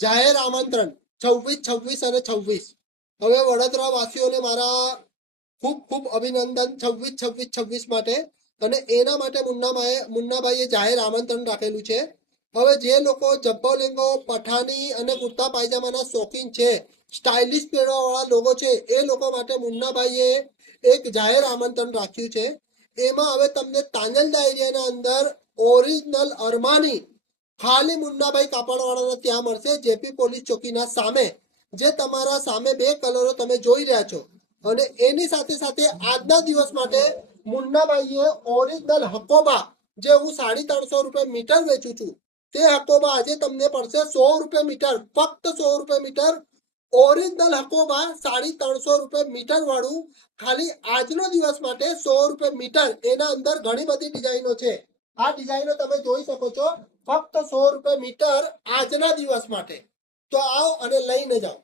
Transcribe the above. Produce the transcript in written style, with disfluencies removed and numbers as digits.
જાહેર આમંત્રણ 26, 26 અને 26. હવે વડોદરા વાસીઓને મારા ખૂબ ખૂબ અભિનંદન 26, 26, 26 માટે. અને એના માટે મુન્નાભાઈએ જાહેર આમંત્રણ રાખેલું છે. હવે જે લોકો જબ્બો લેંગો પઠાની અને કુર્તા પાયજામાના શોખીન છે, સ્ટાઇલિશ પહેરવાવાળા લોકો છે, એ લોકો માટે મુન્નાભાઈએ એક જાહેર આમંત્રણ રાખ્યું છે. એમાં હવે તમને તાંજલદા એરિયાના અંદર ઓરિજિનલ અરમાની ખાલી મુન્નાભાઈ કાપડવાળાના ત્યાં મળશે, જેપી પોલીસ ચોકીના સામે. જે તમારા સામે બે કલરો તમે જોઈ રહ્યા છો. અને એની સાથે સાથે આજના દિવસ માટે મુન્નાભાઈએ ઓરિજિનલ હકોબા, જે હું 350 રૂપિયા મીટર વેચું છું, તે હકોબા આજે તમને પડશે 100 રૂપિયા મીટર, ફક્ત 100 રૂપિયા મીટર. ઓરિજિનલ હકોબા 350 રૂપિયા મીટર વાળું, ખાલી આજનો દિવસ માટે 100 રૂપિયા મીટર. એના અંદર ઘણી બધી ડિઝાઇનો છે. આ ડિઝાઇનો તમે જોઈ શકો છો, ફક્ત 100 રૂપિયા મીટર આજના દિવસ માટે. તો આવો અને લઈને જાઓ.